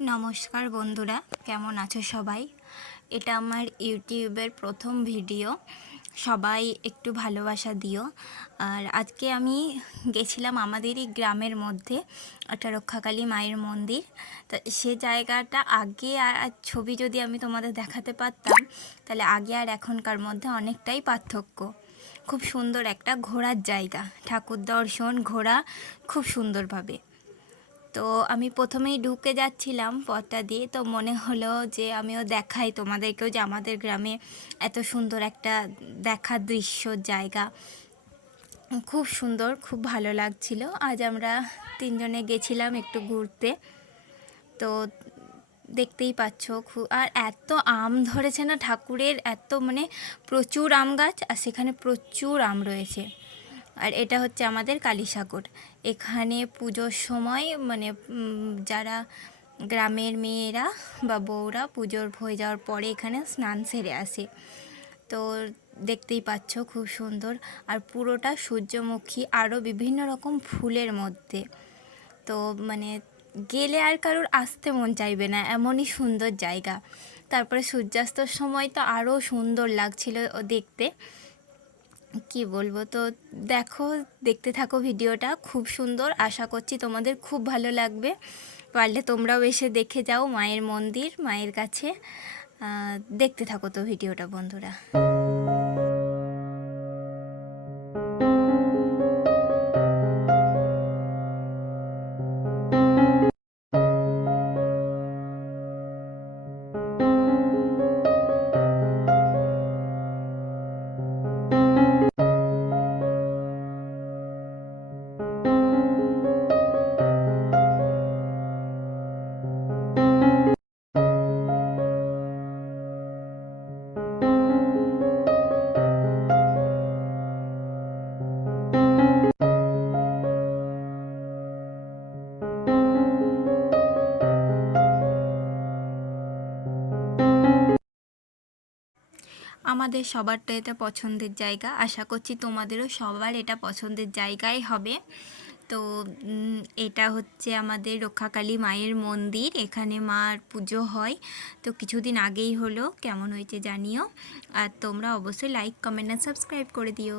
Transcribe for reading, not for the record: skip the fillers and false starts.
নমস্কার বন্ধুরা, কেমন আছো সবাই? এটা আমার ইউটিউবের প্রথম ভিডিও। সবাই একটু ভালোবাসা দিও। আর আজকে আমি গেছিলাম আমাদেরই গ্রামের মধ্যে একটা রক্ষাকালী মায়ের মন্দির। তা সে জায়গাটা আগে আর ছবি যদি আমি তোমাদের দেখাতে পারতাম, তাহলে আগে আর এখনকার মধ্যে অনেকটাই পার্থক্য। খুব সুন্দর একটা ঘোরার জায়গা, ঠাকুর দর্শন, ঘোরা খুব সুন্দরভাবে। তো আমি প্রথমেই ঢুকে যাচ্ছিলাম পথটা দিয়ে, তো মনে হলো যে আমিও দেখাই তোমাদেরকেও যে আমাদের গ্রামে এত সুন্দর একটা দেখার দৃশ্য জায়গা। খুব সুন্দর, খুব ভালো লাগছিল। আজ আমরা তিনজনে গেছিলাম একটু ঘুরতে। তো দেখতেই পাচ্ছ আর এত আম ধরেছে না ঠাকুরের, এত মানে প্রচুর আম গাছ, আর সেখানে প্রচুর আম রয়েছে। আর এটা হচ্ছে আমাদের কালীসাগর। এখানে পুজোর সময় মানে যারা গ্রামের মেয়েরা বা বউরা পুজোর হয়ে যাওয়ার পরে এখানে স্নান সেরে আসে। তো দেখতেই পাচ্ছ খুব সুন্দর, আর পুরোটা সূর্যমুখী আরও বিভিন্ন রকম ফুলের মধ্যে। তো মানে গেলে আর কারোর আসতে মন চাইবে না, এমনই সুন্দর জায়গা। তারপরে সূর্যাস্তর সময় তো আরও সুন্দর লাগছিল দেখতে, কি বলবো। তো দেখো, দেখতে থাকো ভিডিওটা, খুব সুন্দর। আশা করছি তোমাদের খুব ভালো লাগবে। পারলে তোমরাও এসে দেখে যাও মায়ের মন্দির, মায়ের কাছে। দেখতে থাকো তো ভিডিওটা বন্ধুরা। আমাদের সবারটা এটা পছন্দের জায়গা, আশা করছি তোমাদেরও সবার এটা পছন্দের জায়গাই হবে। তো এটা হচ্ছে আমাদের রক্ষাকালী মায়ের মন্দির, এখানে মার পুজো হয়। তো কিছুদিন আগেই হলো, কেমন হয়েছে জানিও। আর তোমরা অবশ্যই লাইক, কমেন্ট আর সাবস্ক্রাইব করে দিও।